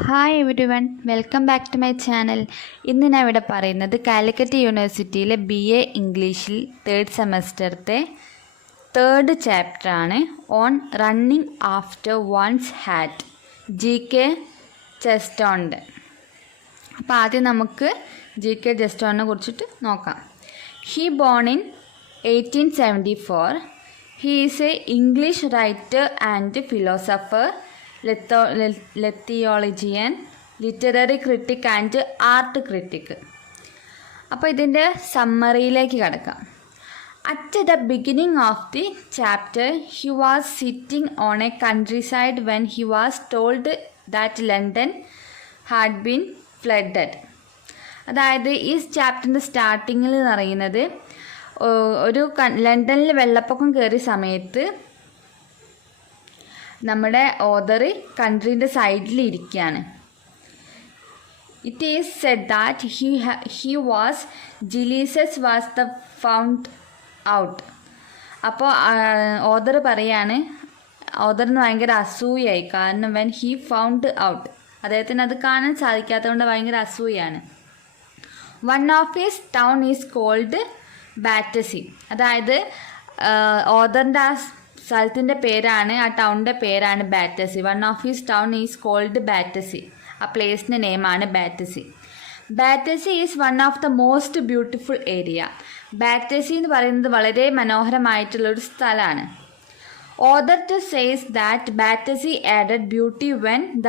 Hi everyone, welcome back to my channel. ഇന്ന് ഞാൻ ഇവിടെ പറയുന്നത് കാലിക്കറ്റ് യൂണിവേഴ്സിറ്റിയിലെ BA ഇംഗ്ലീഷിൽ 3rd സെമസ്റ്ററത്തെ 3rd ചാപ്റ്ററാണ് on running after one's hat GK ചെസ്റ്റോണിൻ്റെ. അപ്പോൾ ആദ്യം നമുക്ക് GK ചെസ്റ്റോണിനെ കുറിച്ചിട്ട് നോക്കാം. He born in 1874. He is a English writer and philosopher, theologian, literary critic and art critic. അപ്പോൾ ഇതിൻ്റെ സമ്മറിയിലേക്ക് കടക്കാം. At the beginning of the chapter he was sitting on a countryside when he was told that London had been flooded. അതായത് ഈ ചാപ്റ്ററിൻ്റെ സ്റ്റാർട്ടിങ്ങിൽ പറയുന്നത് ഒരു ലണ്ടനിൽ വെള്ളപ്പൊക്കം കയറിയ സമയത്ത് നമ്മുടെ ഓതർ കൺട്രീൻ്റെ സൈഡിൽ ഇരിക്കുകയാണ്. It is said that he was jealous was the found out. അപ്പോൾ ഓതർ പറയാണ്, ഓതറിന് ഭയങ്കര അസൂയായി. കാരണം വെൻ ഹി ഫൗണ്ട് ഔട്ട്, അദ്ദേഹത്തിന് അത് കാണാൻ സാധിക്കാത്തതുകൊണ്ട് ഭയങ്കര അസൂയാണ്. One of his town is called Battersea. അതായത് ഓതറിൻ്റെ ആ സ്ഥലത്തിൻ്റെ പേരാണ്, ആ ടൗണിൻ്റെ പേരാണ് Battersea. One of his town is called Battersea. ആ പ്ലേസിൻ്റെ നെയിമാണ് Battersea. Battersea is one of the most beautiful area. Battersea എന്ന് പറയുന്നത് വളരെ മനോഹരമായിട്ടുള്ളൊരു സ്ഥലമാണ്. Author to says that Battersea added beauty when the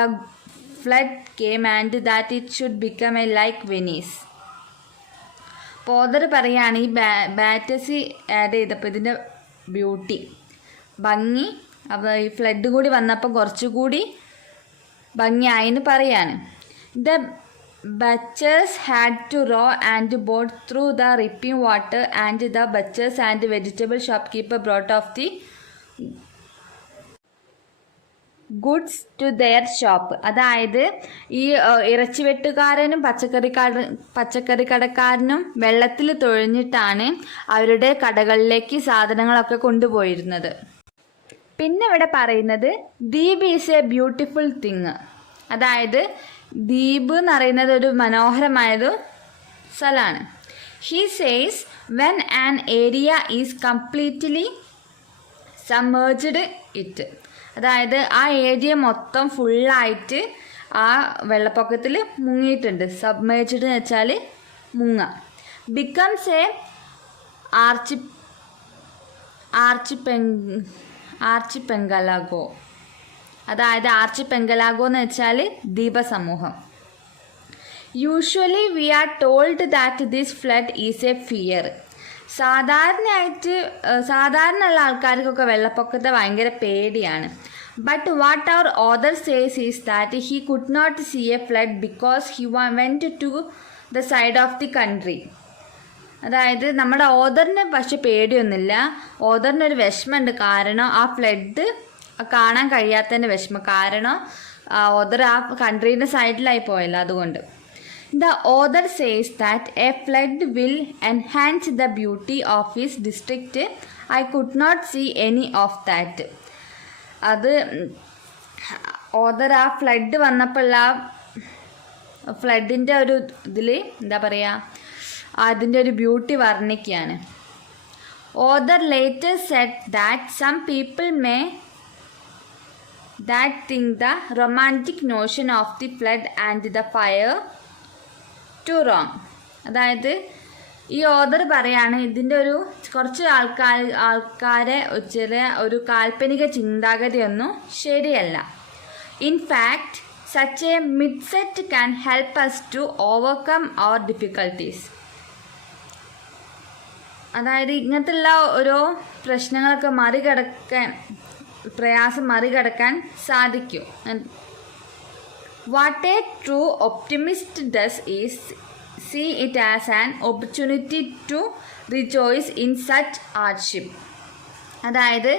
flood came and that it should become a like Venice. അപ്പോൾ author പറയുകയാണ്, ഈ ബാറ്റസി ആഡ് ചെയ്തപ്പോൾ ഇതിൻ്റെ ബ്യൂട്ടി, ഭംഗി, അപ്പോൾ ഈ ഫ്ലഡ് കൂടി വന്നപ്പോൾ കുറച്ചുകൂടി ഭംഗിയായിന്ന് പറയാണ്. The butchers had to row and boat through the ripping water and the butchers and vegetable shopkeeper brought of the goods to their shop. അതായത് ഈ ഇറച്ചി വെട്ടുകാരനും പച്ചക്കറി കടക്കാരനും വെള്ളത്തിൽ തുഴഞ്ഞിട്ടാണ് അവരുടെ കടകളിലേക്ക് സാധനങ്ങളൊക്കെ കൊണ്ടുപോയിരുന്നത്. പിന്നെ ഇവിടെ പറയുന്നത് ദ്വീപ് ഈസ് എ ബ്യൂട്ടിഫുൾ തിങ്. അതായത് ദ്വീപ് എന്ന് പറയുന്നത് ഒരു മനോഹരമായൊരു സ്ഥലമാണ്. He says when an area is completely submerged it. അതായത് ആ ഏരിയ മൊത്തം ഫുള്ളായിട്ട് ആ വെള്ളപ്പൊക്കത്തിൽ മുങ്ങിയിട്ടുണ്ട്. സബ്മേർജ്ഡ് എന്ന് വെച്ചാൽ മുങ്ങ. Becomes A ആർച്ചിപ്പെങ്കലാഗോ. അതായത് ആർച്ചിപ്പെങ്കലാഗോ എന്ന് വെച്ചാൽ ദ്വീപസമൂഹം. Usually we are told that this flood is a fear. സാധാരണയുള്ള ആൾക്കാർക്കൊക്കെ വെള്ളപ്പൊക്കത്തെ ഭയങ്കര പേടിയാണ്. But what our author says is that he could not see a flood because he went to the side of the country. അതായത് നമ്മുടെ ഓതറിന് പക്ഷെ പേടിയൊന്നുമില്ല. ഓതറിനൊരു വിഷമമുണ്ട്. കാരണം ആ ഫ്ലഡ് കാണാൻ കഴിയാത്തതിൻ്റെ വിഷമം. കാരണം ഓതർ ആ കൺട്രീൻ്റെ സൈഡിലായി പോയല്ലോ, അതുകൊണ്ട്. The author says that a flood will enhance the beauty of his district. I could not see any of that. അത് ഓതർ ആ ഫ്ലഡ് വന്നപ്പോൾ ആ ഫ്ലഡിൻ്റെ ഒരു ഇതിൽ എന്താ പറയുക, അതിൻ്റെ ഒരു ബ്യൂട്ടി വർണ്ണിക്കുകയാണ്. Author later said that some people may that think the romantic notion of the flood and the fire too wrong. അതായത് ഈ ഓതർ പറയാണ്, ഇതിൻ്റെ ഒരു കുറച്ച് ആൾക്കാരെ ചെറിയ ഒരു കാൽപ്പനിക ചിന്താഗതിയൊന്നും ശരിയല്ല. In fact such a mindset can help us to overcome our difficulties. അതായത് ഇങ്ങനത്തെയുള്ള ഓരോ പ്രശ്നങ്ങളൊക്കെ മറികടക്കാൻ സാധിക്കും. What a true optimist does is see it as an opportunity to rejoice in such hardship. അതായത്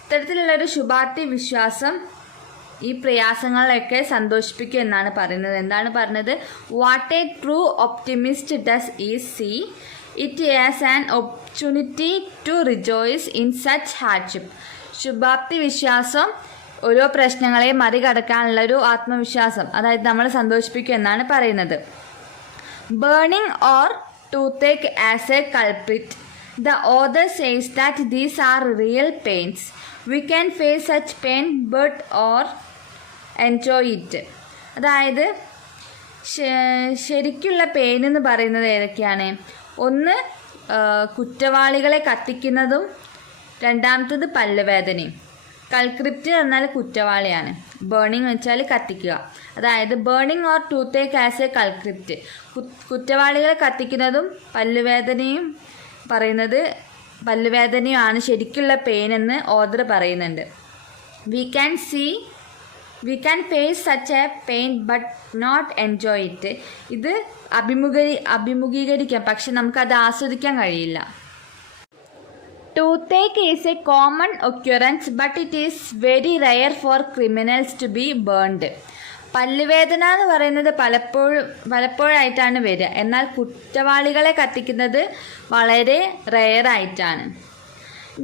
ഇത്തരത്തിലുള്ളൊരു ശുഭാപ്തി വിശ്വാസം ഈ പ്രയാസങ്ങളെയൊക്കെ സന്തോഷിപ്പിക്കും എന്നാണ് പറയുന്നത്. എന്താണ് പറഞ്ഞത്? What a true optimist does is see it as an opportunity to rejoice in such hardship. ശുഭാപ്തി വിശ്വാസം ഓരോ പ്രശ്നങ്ങളെ മറികടക്കാനുള്ള ഒരു ആത്മവിശ്വാസം, അതായത് നമ്മളെ സന്തോഷിപ്പിക്കും എന്നാണ് പറയുന്നത്. Burning or toothache as a culprit. The author says that these are real pains. We can face such pain but or enjoy it. അതായത് ശരിക്കുള്ള പെയിൻ എന്ന് പറയുന്നത് ഏതൊക്കെയാണ്? ഒന്ന് കുറ്റവാളികളെ കത്തിക്കുന്നതും, രണ്ടാമത്തത് പല്ലുവേദനയും. കൾക്രിപ്റ്റ് എന്നാൽ കുറ്റവാളിയാണ്, ബേണിംഗ് വെച്ചാൽ കത്തിക്കുക. അതായത് burning or toothache as A കൾക്രിപ്റ്റ്, കുറ്റവാളികളെ കത്തിക്കുന്നതും പല്ലുവേദനയും പറയുന്നത് പല്ലുവേദനയാണ് ശരിക്കുള്ള പെയിൻ എന്ന് ഓദർ പറയുന്നുണ്ട്. We can face such a pain but not enjoy it. ഇത് അഭിമുഖീകരിക്കാം, പക്ഷെ നമുക്കത് ആസ്വദിക്കാൻ കഴിയില്ല. Toothache is a common occurrence, but it is very rare for criminals to be burned. പല്ലുവേദന എന്ന് പറയുന്നത് പലപ്പോഴായിട്ടാണ് വരിക, എന്നാൽ കുറ്റവാളികളെ കത്തിക്കുന്നത് വളരെ റെയറായിട്ടാണ്.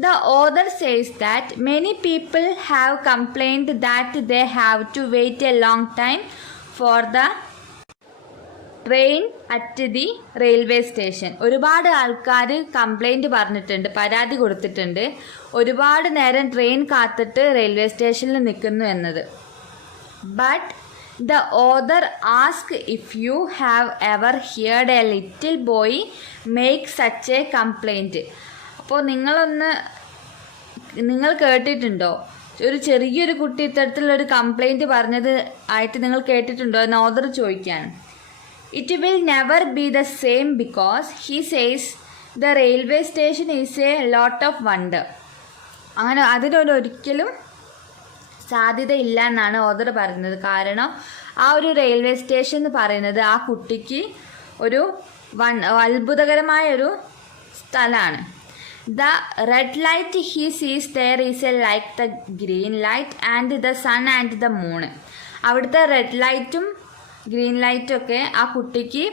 The author says that many people have complained that they have to wait a long time for the train at the railway station. ഒരുപാട് ആൾക്കാർ കംപ്ലൈൻറ്റ് പറഞ്ഞിട്ടുണ്ട്, പരാതി കൊടുത്തിട്ടുണ്ട്, ഒരുപാട് നേരം ട്രെയിൻ കാത്തിട്ട് റെയിൽവേ സ്റ്റേഷനിൽ നിൽക്കുന്നു എന്നത്. But the author ask if you have ever heard a little boy make such a complaint. അപ്പോൾ നിങ്ങൾ കേട്ടിട്ടുണ്ടോ ഒരു ചെറിയൊരു കുട്ടി ഇത്തരത്തിലുള്ളൊരു കംപ്ലൈൻറ്റ് പറഞ്ഞത് ആയിട്ട് നിങ്ങൾ കേട്ടിട്ടുണ്ടോ എന്ന് ഓദർ ചോദിക്കുകയാണ്. It will never be the same because he says the railway station is a lot of wonder. അങ്ങനെ അതിനൊരിക്കലും സാധ്യതയില്ല എന്നാണ് ഓദർ പറയുന്നത്. കാരണം ആ ഒരു റെയിൽവേ സ്റ്റേഷൻ എന്ന് പറയുന്നത് ആ കുട്ടിക്ക് ഒരു അത്ഭുതകരമായ ഒരു സ്ഥലമാണ്. The red light he sees there is a like the green light and the sun and the moon. അവിടുത്തെ റെഡ് ലൈറ്റും ഗ്രീൻ ലൈറ്റൊക്കെ ആ കുട്ടിക്ക്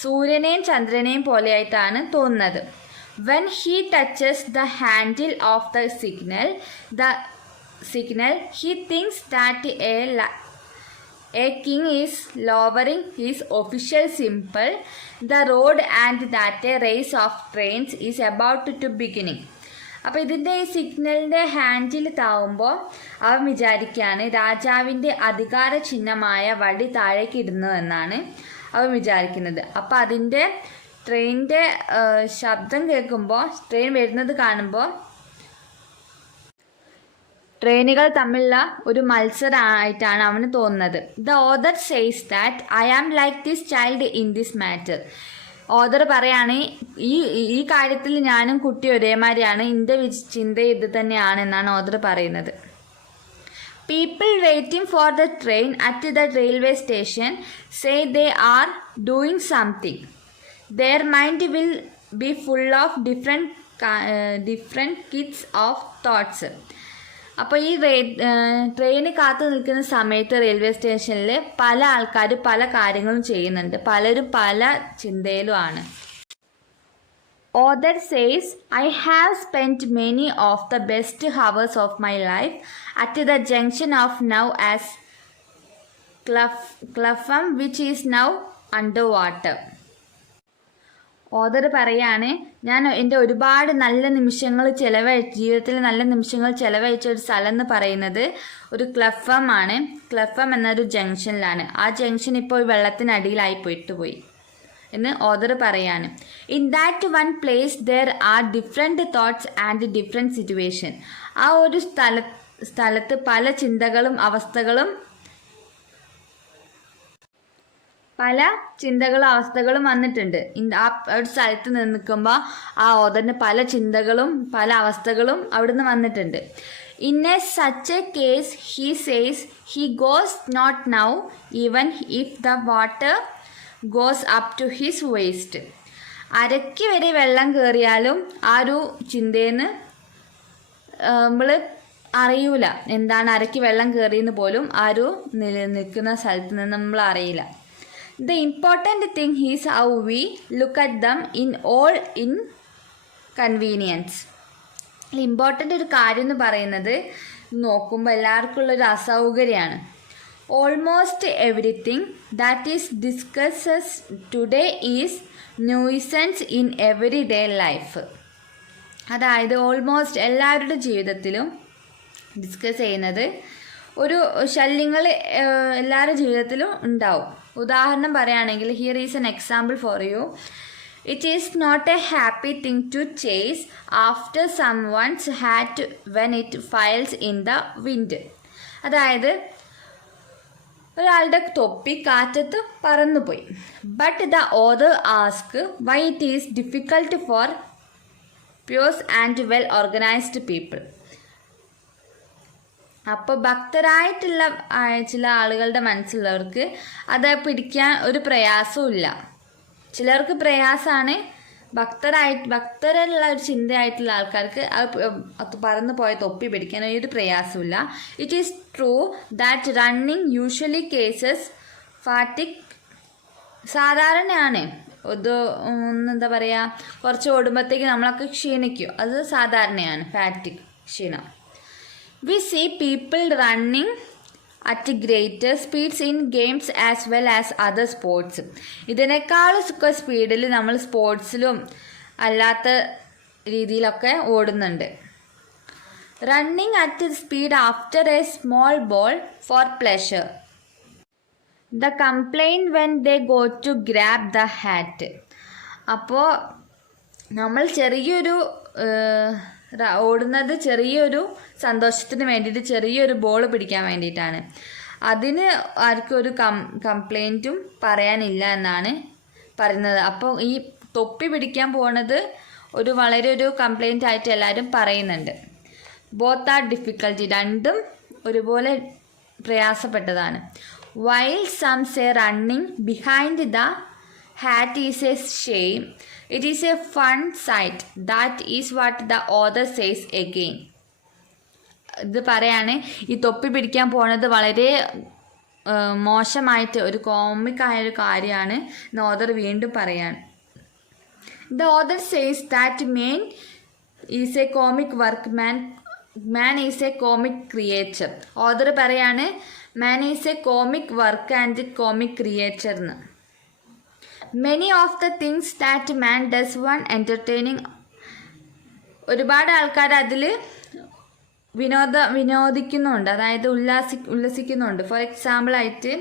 സൂര്യനെയും ചന്ദ്രനെയും പോലെയായിട്ടാണ് തോന്നുന്നത്. When he touches the handle of the signal he thinks that a king is lowering his official simple the road and that a race of trains is about to beginning. അപ്പോൾ ഇതിൻ്റെ ഈ സിഗ്നലിൻ്റെ ഹാൻഡിൽ താവുമ്പോൾ അവൻ വിചാരിക്കുകയാണ് രാജാവിൻ്റെ അധികാര ചിഹ്നമായ വടി താഴേക്ക് ഇടുന്നു എന്നാണ് അവൻ വിചാരിക്കുന്നത്. അപ്പോൾ അതിൻ്റെ ട്രെയിനിൻ്റെ ശബ്ദം കേൾക്കുമ്പോൾ, ട്രെയിൻ വരുന്നത് കാണുമ്പോൾ ട്രെയിനുകൾ തമ്മിലുള്ള ഒരു മത്സരമായിട്ടാണ് അവന് തോന്നുന്നത്. The author says that I am like this child in this matter. Author പറയാണ് ഈ കാര്യത്തിൽ ഞാനും കുട്ടി ഒരേമാതിരിയാണ്, എൻ്റെ ചിന്ത ഇത് തന്നെയാണ് എന്നാണ് ഓദർ പറയുന്നത്. People waiting for the train at the railway station say they are doing something. There mind will be full of different kids of thoughts. അപ്പോൾ ഈ ട്രെയിന് കാത്തു നിൽക്കുന്ന സമയത്ത് റെയിൽവേ സ്റ്റേഷനിൽ പല ആൾക്കാർ പല കാര്യങ്ങളും ചെയ്യുന്നുണ്ട്, പലരും പല ചിന്തയിലുമാണ്. Author says I have spent many of the best hours of my life at the junction of now as Clapham which is now under water. Author പറയാണ് ഞാൻ എൻ്റെ ഒരുപാട് നല്ല നിമിഷങ്ങൾ ജീവിതത്തിൽ നല്ല നിമിഷങ്ങൾ ചെലവഴിച്ച ഒരു സ്ഥലം എന്ന് പറയുന്നത് ഒരു ക്ലഫം ആണ്. ക്ലഫം എന്നൊരു ജംഗ്ഷനിലാണ്. ആ ജംഗ്ഷൻ ഇപ്പോൾ വെള്ളത്തിനടിയിലായി പോയി എന്ന് ഓദർ പറയാണ്. In that one place there are different thoughts and different situation. ആ ഒരു സ്ഥലത്ത് പല ചിന്തകളും അവസ്ഥകളും വന്നിട്ടുണ്ട്. ആ ഒരു സ്ഥലത്ത് നിൽക്കുമ്പോൾ ആ ഓദറിന് പല ചിന്തകളും പല അവസ്ഥകളും അവിടുന്ന് വന്നിട്ടുണ്ട്. In a such a case he says he goes not now even if the water goes up to his waist. അരയ്ക്ക് വരെ വെള്ളം കയറിയാലും ആ ഒരു ചിന്തയെന്ന് നമ്മൾ അറിയൂല, എന്താണ് അരയ്ക്ക് വെള്ളം കയറിയെന്ന് പോലും ആ ഒരു നിൽക്കുന്ന സ്ഥലത്ത് നിന്ന് നമ്മൾ അറിയില്ല. The important thing is how we look at them in all inconvenience. Important ഒരു കാര്യം എന്ന് പറയുന്നത് നോക്കുമ്പോൾ എല്ലാവർക്കും ഉള്ളൊരു അസൗകര്യമാണ്. Almost everything that is discusses today is nuisance in everyday life. അതായത് ഓൾമോസ്റ്റ് എല്ലാവരുടെ ജീവിതത്തിലും ഡിസ്കസ് ചെയ്യുന്നത് ഒരു ശല്യങ്ങൾ എല്ലാവരുടെ ജീവിതത്തിലും ഉണ്ടാവും. ഉദാഹരണം പറയുകയാണെങ്കിൽ here is an example for you. It is not a happy thing to chase after someone's hat when it flies in the wind. അതായത് ഒരാളുടെ തൊപ്പി കാറ്റത്ത് പറന്നുപോയി. But the author ask why it is difficult for pious and well organised people. അപ്പോൾ ഭക്തരായിട്ടുള്ള ചില ആളുകളുടെ മനസ്സിലുള്ളവർക്ക് അത് പിടിക്കാൻ ഒരു പ്രയാസവും ഇല്ല. ചിലർക്ക് പ്രയാസമാണ്. ഭക്തരുള്ള ഒരു ചിന്തയായിട്ടുള്ള ആൾക്കാർക്ക് അത് പറന്നു പോയ തൊപ്പി പിടിക്കാൻ ഒരു പ്രയാസമില്ല. It is true that running usually causes fatigue. സാധാരണയാണ് ഇത്. എന്താ പറയുക, കുറച്ച് ഓടുമ്പോഴത്തേക്ക് നമ്മളൊക്കെ ക്ഷീണിക്കും. അത് സാധാരണയാണ് ഫാറ്റിക്, ക്ഷീണം. We see people running at greater speeds in games as well as other sports. ഇതിനേക്കാളൊക്കെ സ്പീഡിൽ നമ്മൾ സ്പോർട്സിലും അല്ലാത്ത രീതിയിലൊക്കെ ഓടുന്നുണ്ട്. Running at speed after a small ball for pleasure. The complaint when they go to grab the hat. അപ്പോൾ നമ്മൾ ഓടുന്നത് ചെറിയൊരു സന്തോഷത്തിന് വേണ്ടിയിട്ട്, ചെറിയൊരു ബോൾ പിടിക്കാൻ വേണ്ടിയിട്ടാണ്. അതിന് ആർക്കും ഒരു കംപ്ലൈൻറ്റും പറയാനില്ല എന്നാണ് പറയുന്നത്. അപ്പോൾ ഈ തൊപ്പി പിടിക്കാൻ പോകുന്നത് വളരെ ഒരു കംപ്ലൈൻ്റ് ആയിട്ട് എല്ലാവരും പറയുന്നുണ്ട്. Both are difficulty. രണ്ടും ഒരുപോലെ പ്രയാസപ്പെട്ടതാണ്. While some say running behind the hat is a shame, it is a fun sight. That is what the author says again. ഇത് പറയാണ്, ഈ തൊപ്പി പിടിക്കാൻ പോണത് വളരെ മോശമായിട്ട് ഒരു കോമിക്കായൊരു കാര്യമാണ് എന്ന് ഓതർ വീണ്ടും പറയാണ്. The author says that man is a comic work, man is a comic creature. Author പറയാണ് man is a comic work and comic creature എന്ന്. Many of the things that man does one entertaining. ഒരുപാട് ആൾക്കാർ അതിൽ വിനോദിക്കുന്നുണ്ട്, അതായത് ഉല്ലസിക്കുന്നുണ്ട്. For example ആയിട്ട്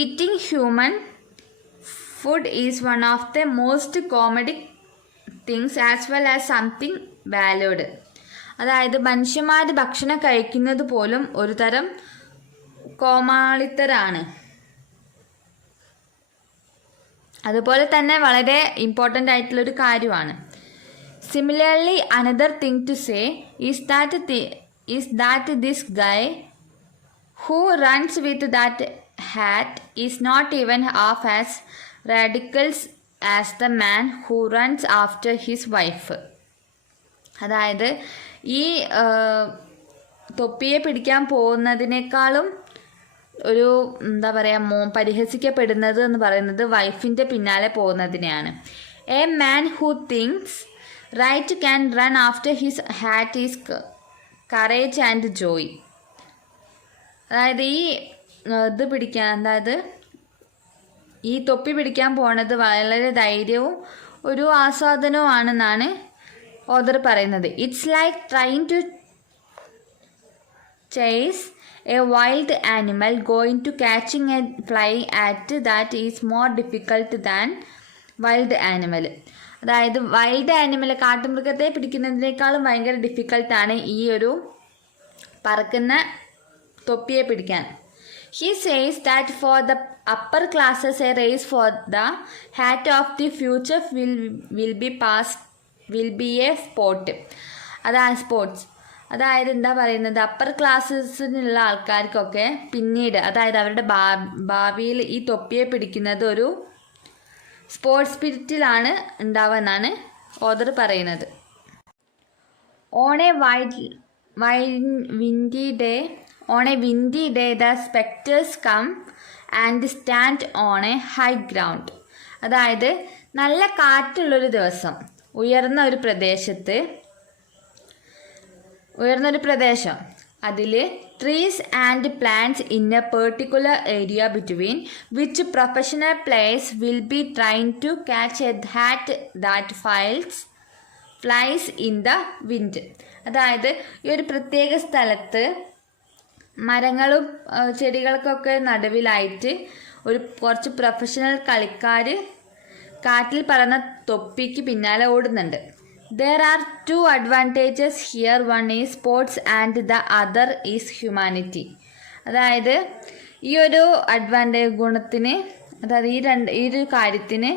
eating human food is one of the most comedic things as well as something valued. അതായത് മനുഷ്യന്മാർ ഭക്ഷണം കഴിക്കുന്നത് പോലും ഒരു തരം കോമാളിത്തരാണ്. അതുപോലെ തന്നെ വളരെ ഇമ്പോർട്ടൻ്റ് ആയിട്ടുള്ളൊരു കാര്യമാണ്. Similarly another thing to say is that this guy who runs with that hat is not even half as radicals as the man who runs after his wife. അതായത് ഈ തൊപ്പിയെ പിടിക്കാൻ പോകുന്നതിനേക്കാളും ഒരു എന്താ പറയുക, പരിഹസിക്കപ്പെടുന്നത് എന്ന് പറയുന്നത് വൈഫിൻ്റെ പിന്നാലെ പോകുന്നതിനെയാണ്. A man who thinks right can run after his hat is courage and joy. അതായത് ഈ ഇത് പിടിക്കാൻ, അതായത് ഈ തൊപ്പി പിടിക്കാൻ പോണത് വളരെ ധൈര്യവും ഒരു ആസ്വാദനവുമാണെന്നാണ് ഓതർ പറയുന്നത്. It's like trying to chase a wild animal, going to catching a fly at that is more difficult than wild animal. അതായത് വൈൽഡ് ആനിമൽ, കാട്ടുമൃഗത്തെ പിടിക്കുന്നതിനേക്കാളും ഭയങ്കര ഡിഫിക്കൽട്ടാണ് ഈ ഒരു പറക്കുന്ന തൊപ്പിയെ പിടിക്കാൻ. He says that for the upper classes a race for the hat of the future will be a sport. അതാണ് sports. അതായത് എന്താ പറയുന്നത്, അപ്പർ ക്ലാസ്സസിനുള്ള ആൾക്കാർക്കൊക്കെ പിന്നീട്, അതായത് അവരുടെ ഭാവിയിൽ ഈ തൊപ്പിയെ പിടിക്കുന്നത് ഒരു സ്പോർട്സ് സ്പിരിറ്റിലാണ് ഉണ്ടാവുമെന്നാണ് ഓതർ പറയുന്നത്. On A windy day the spectres come and stand on a high ground. അതായത് നല്ല കാറ്റുള്ളൊരു ദിവസം ഉയർന്നൊരു പ്രദേശം അതിൽ trees and plants in a particular area between which professional players will be trying to catch a hat that flies in the wind. അതായത് ഈ ഒരു പ്രത്യേക സ്ഥലത്ത് മരങ്ങളും ചെടികൾക്കൊക്കെ നടുവിലായിട്ട് കുറച്ച് പ്രൊഫഷണൽ കളിക്കാർ കാറ്റിൽ പറന്ന തൊപ്പിക്ക് പിന്നാലെ ഓടുന്നുണ്ട്. There are two advantages here. One is sports and the other is humanity. അതായത് ഈ ഒരു ഗുണത്തിന്, അതായത് ഈ ഒരു കാര്യത്തിന്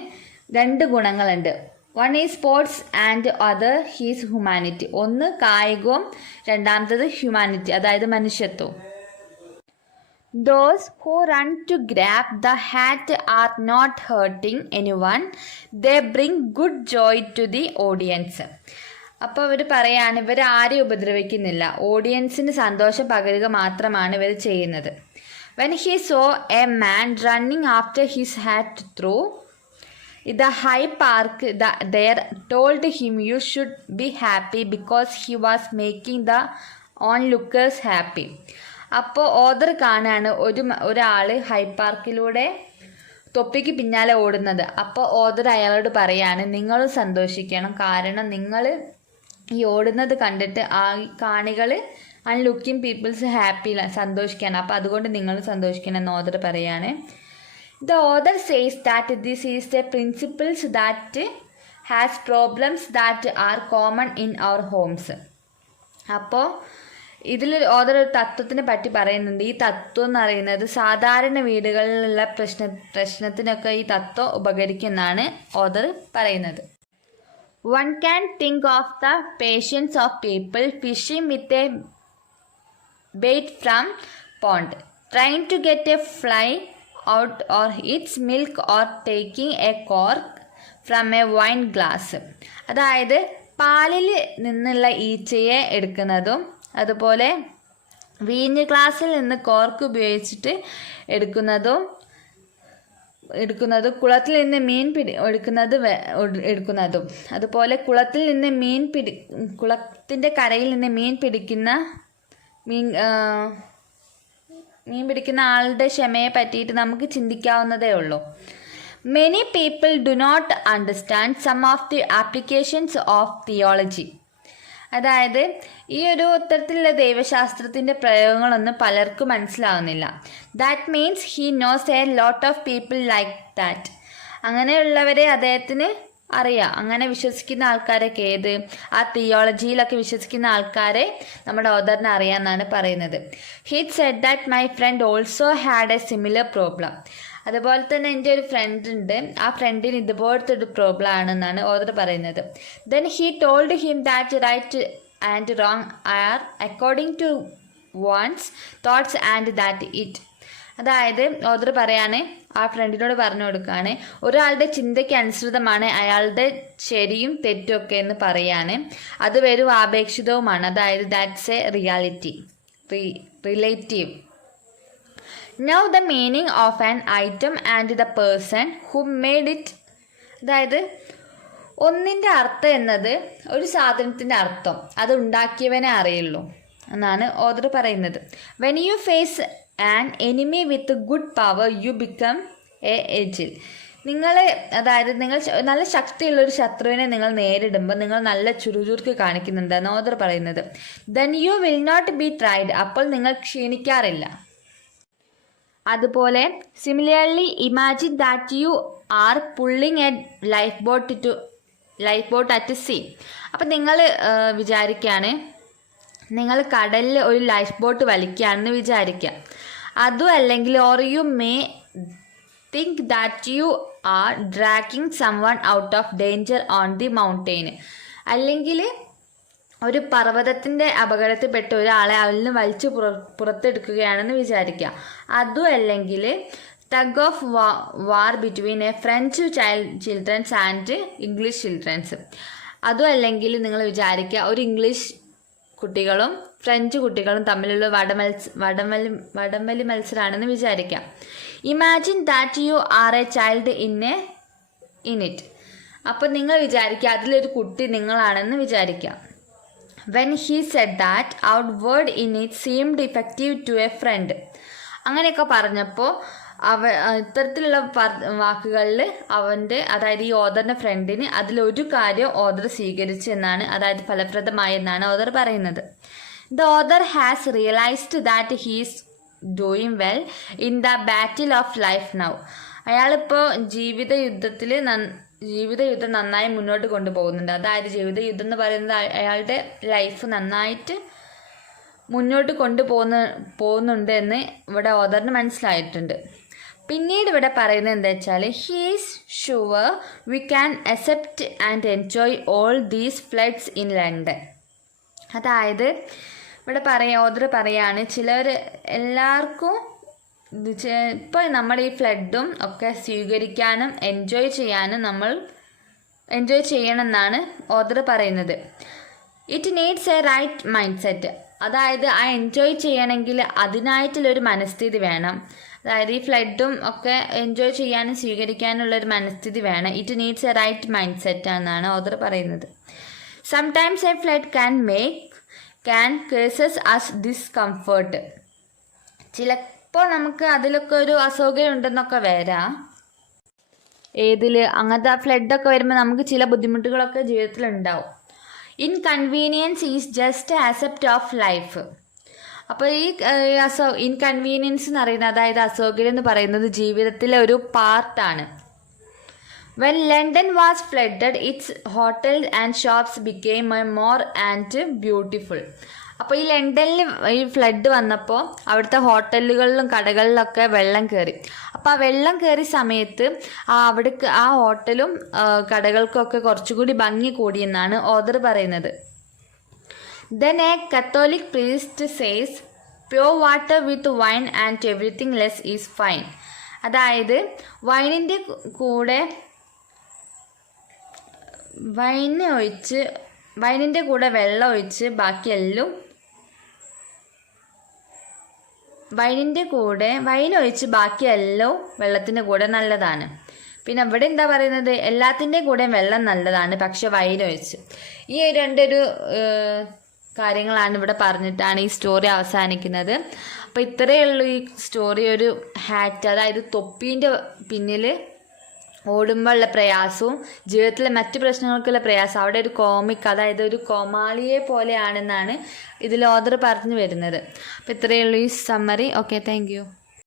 രണ്ട് ഗുണങ്ങളുണ്ട്. One is sports and other he's humanity. ഒന്ന് കായികവും രണ്ടാമത്തത് ഹ്യൂമാനിറ്റി, അതായത് മനുഷ്യത്വവും. Those who run to grab the hat are not hurting anyone. They bring good joy to the audience. അപ്പോൾ ഇവർ പറയാണ്, ഇവർ ആരെയും ഉപദ്രവിക്കുന്നില്ല, ഓഡിയൻസിന് സന്തോഷം പകരുക മാത്രമാണ് ഇവർ ചെയ്യുന്നത്. When he saw a man running after his hat through the High Park, there told him you should be happy because he was making the onlookers happy. അപ്പോൾ ഓദർ കാണാണ് ഒരാൾ ഹൈ പാർക്കിലൂടെ തൊപ്പിക്ക് പിന്നാലെ ഓടുന്നത്. അപ്പോൾ ഓദർ അയാളോട് പറയാണ്, നിങ്ങളും സന്തോഷിക്കണം, കാരണം നിങ്ങൾ ഈ ഓടുന്നത് കണ്ടിട്ട് ആ കാണികൾ ലുക്കിംഗ് പീപ്പിൾസ് ഹാപ്പി സന്തോഷിക്കണം, അപ്പോൾ അതുകൊണ്ട് നിങ്ങൾ സന്തോഷിക്കണം എന്ന് ഓദർ പറയാണ്. The author says that this is the principles that has problems that are common in our homes. അപ്പോൾ ഇതിൽ ഓദർ ഒരു തത്വത്തിനെ പറ്റി പറയുന്നുണ്ട്. ഈ തത്വം എന്ന് പറയുന്നത് സാധാരണ വീടുകളിലുള്ള പ്രശ്നത്തിനൊക്കെ ഈ തത്വം ഉപകരിക്കുമെന്നാണ് ഓദർ പറയുന്നത്. One can think of the patience of people fishing with a bait from pond, trying to get a fly out or its milk or taking a cork from a wine glass. അതായത് പാലിൽ നിന്നുള്ള ഈച്ചയെ എടുക്കുന്നതും അതുപോലെ വീഞ്ഞ് ഗ്ലാസ്സിൽ നിന്ന് cork ഉപയോഗിച്ചിട്ട് എടുക്കുന്നതും കുളത്തിൽ നിന്ന് മീൻ എടുക്കുന്നതും അതുപോലെ കുളത്തിൽ നിന്ന് കുളത്തിൻ്റെ കരയിൽ നിന്ന് മീൻ പിടിക്കുന്ന ആളുടെ ക്ഷമയെ പറ്റിയിട്ട് നമുക്ക് ചിന്തിക്കാവുന്നതേ ഉള്ളൂ. Many people do not understand some of the applications of theology. അതായത് ഈ ഒരു ഉത്തരത്തിലുള്ള ദൈവശാസ്ത്രത്തിൻ്റെ പ്രയോഗങ്ങളൊന്നും പലർക്കും മനസ്സിലാവുന്നില്ല. That means he knows a lot of people like that. അങ്ങനെയുള്ളവരെ അദ്ദേഹത്തിന് അറിയാം. അങ്ങനെ വിശ്വസിക്കുന്ന ആൾക്കാരൊക്കെ ആ തിയോളജിയിലൊക്കെ വിശ്വസിക്കുന്ന ആൾക്കാരെ നമ്മുടെ ഓദറിനെ അറിയാമെന്നാണ് പറയുന്നത്. He said that my friend also had A similar problem. അതുപോലെ തന്നെ എൻ്റെ ഒരു ഫ്രണ്ട് ഉണ്ട്, ആ ഫ്രണ്ടിന് ഇതുപോലത്തെ ഒരു പ്രോബ്ലം ആണെന്നാണ് ഓദർ പറയുന്നത്. Then he told him that right and wrong are according to one's thoughts and that it. അതായത് ഓദർ പറയാണ്, ആ ഫ്രണ്ടിനോട് പറഞ്ഞു കൊടുക്കുകയാണ്, ഒരാളുടെ ചിന്തയ്ക്ക് അനുസൃതമാണ് അയാളുടെ ശരിയും തെറ്റും ഒക്കെ എന്ന് പറയാണ്. അത് വെറും ആപേക്ഷിതവുമാണ്, അതായത് that's A relative. Now the meaning of an item and the person who made it. അതായത് ഒന്നിൻ്റെ അർത്ഥം എന്നത് ഒരു സാധനത്തിൻ്റെ അർത്ഥം അത് ഉണ്ടാക്കിയവനെ അറിയുള്ളൂ എന്നാണ് ഓദർ പറയുന്നത്. When you face an enemy with good power you become a agile. നിങ്ങൾ നല്ല ശക്തിയുള്ളൊരു ശത്രുവിനെ നിങ്ങൾ നേരിടുമ്പോൾ നിങ്ങൾ നല്ല ചുറുചുറുക്ക് കാണിക്കുന്നുണ്ടെന്ന് ഓദർ പറയുന്നത്. Then you will not be tried. അപ്പോൾ നിങ്ങൾ ക്ഷീണിക്കാറില്ല. അതുപോലെ similarly imagine that you R pulling A life boat at see. അപ്പം നിങ്ങൾ വിചാരിക്കുകയാണ്, നിങ്ങൾ കടലിൽ ഒരു ലൈഫ് ബോട്ട് വലിക്കുകയാണെന്ന് വിചാരിക്കുക. അതും അല്ലെങ്കിൽ or you may think that you are dragging someone out of danger on the mountain. അല്ലെങ്കിൽ ഒരു പർവ്വതത്തിൻ്റെ അപകടത്തിൽപ്പെട്ട ഒരാളെ അതിൽ നിന്ന് വലിച്ചു പുറത്തെടുക്കുകയാണെന്ന് വിചാരിക്കുക. അതും അല്ലെങ്കിൽ tug of war between A French children's and English children's. അതും അല്ലെങ്കിൽ നിങ്ങൾ വിചാരിക്കുക, ഒരു ഇംഗ്ലീഷ് കുട്ടികളും ഫ്രഞ്ച് കുട്ടികളും തമ്മിലുള്ള വടംവലി മത്സരമാണെന്ന് വിചാരിക്കാം. Imagine that you R A child in it. അപ്പോൾ നിങ്ങൾ വിചാരിക്കുക അതിലൊരു കുട്ടി നിങ്ങളാണെന്ന് വിചാരിക്കുക. when he said that outward in it seemed effective to a friend. അങ്ങനെയൊക്കെ പറഞ്ഞപ്പോൾ ഇത്തരത്തിലുള്ള വാക്കുകളിൽ അവൻ്റെ, അതായത് ഈ ഓദറിൻ്റെ ഫ്രണ്ടിന് അതിലൊരു കാര്യം ഓദർ സ്വീകരിച്ചു എന്നാണ്, അതായത് ഫലപ്രദമായി എന്നാണ് ഓദർ പറയുന്നത്. The author has realised that he's doing well in the battle of life now. അയാളിപ്പോൾ ജീവിതയുദ്ധം നന്നായി മുന്നോട്ട് കൊണ്ടുപോകുന്നുണ്ട്. അതായത് ജീവിതയുദ്ധം എന്ന് പറയുന്നത് അയാളുടെ ലൈഫ് നന്നായിട്ട് മുന്നോട്ട് പോകുന്നുണ്ട് എന്ന് ഇവിടെ ഓദറിന് മനസ്സിലായിട്ടുണ്ട്. പിന്നീട് ഇവിടെ പറയുന്നത് എന്താ വെച്ചാൽ, he is sure we can accept and enjoy all these floods in London. അതായത് ഇവിടെ ഓദർ പറയാണ്, എല്ലാവർക്കും ഇപ്പോൾ നമ്മൾ ഈ ഫ്ലഡും ഒക്കെ സ്വീകരിക്കാനും എൻജോയ് ചെയ്യണമെന്നാണ് ഓദർ പറയുന്നത്. It needs a right mindset. അതായത് ആ എൻജോയ് ചെയ്യണമെങ്കിൽ അതിനായിട്ടുള്ളൊരു മനസ്ഥിതി വേണം. അതായത് ഈ ഫ്ലഡും ഒക്കെ എൻജോയ് ചെയ്യാനും സ്വീകരിക്കാനുള്ളൊരു മനസ്ഥിതി വേണം. It needs a right mindset എന്നാണ് ഓദർ പറയുന്നത്. Sometimes a flood can causes us discomfort. ചിലപ്പോൾ നമുക്ക് അതിലൊക്കെ ഒരു അസൗകര്യം ഉണ്ടെന്നൊക്കെ വരാം. അങ്ങനത്തെ ഫ്ലഡൊക്കെ വരുമ്പോൾ നമുക്ക് ചില ബുദ്ധിമുട്ടുകളൊക്കെ ജീവിതത്തിലുണ്ടാവും. Inconvenience is just aspect of life. അപ്പോൾ ഈ ഇൻകൺവീനിയൻസ് എന്ന് പറയുന്നത്, അതായത് അസൗകര്യം എന്ന് പറയുന്നത് ജീവിതത്തിലെ ഒരു പാർട്ടാണ്. When London was flooded it's hotels and shops became more and beautiful. അപ്പോൾ ഈ ലണ്ടനിൽ ഈ ഫ്ലഡ് വന്നപ്പോൾ അവിടുത്തെ ഹോട്ടലുകളിലും കടകളിലൊക്കെ വെള്ളം കയറി. അപ്പോൾ ആ വെള്ളം കയറിയ സമയത്ത് ആ ഹോട്ടലും കടകൾക്കൊക്കെ കുറച്ചുകൂടി ഭംഗി കൂടിയെന്നാണ് ഓദർ പറയുന്നത്. Then a Catholic priest says, pure water with wine and everything less is fine. അതായത് വൈനിൻ്റെ കൂടെ വെള്ളം ഒഴിച്ച് ബാക്കിയെല്ലാം വെള്ളത്തിൻ്റെ കൂടെ നല്ലതാണ്. പിന്നെ ഇവിടെ എന്താ പറയുന്നത്, എല്ലാത്തിൻ്റെ കൂടെ വെള്ളം നല്ലതാണ്, പക്ഷെ വൈനൊഴിച്ച്. ഈ രണ്ടൊരു കാര്യങ്ങളാണ് ഇവിടെ പറഞ്ഞിട്ടാണ് ഈ സ്റ്റോറി അവസാനിക്കുന്നത്. അപ്പോൾ ഇത്രയേ ഉള്ളൂ ഈ സ്റ്റോറി. ഒരു ഹാറ്റ്, അതായത് തൊപ്പീൻ്റെ പിന്നിൽ ഓടുമ്പോഴുള്ള പ്രയാസവും ജീവിതത്തിലെ മറ്റു പ്രശ്നങ്ങൾക്കുള്ള പ്രയാസം, അവിടെ ഒരു കോമിക്, അതായത് ഒരു കോമാളിയെ പോലെയാണെന്നാണ് ഇതിൽ ഓദർ പറഞ്ഞു വരുന്നത്. അപ്പോൾ ഇത്രയേ ഉള്ളൂ ഈ സമ്മറി. Okay, thank you.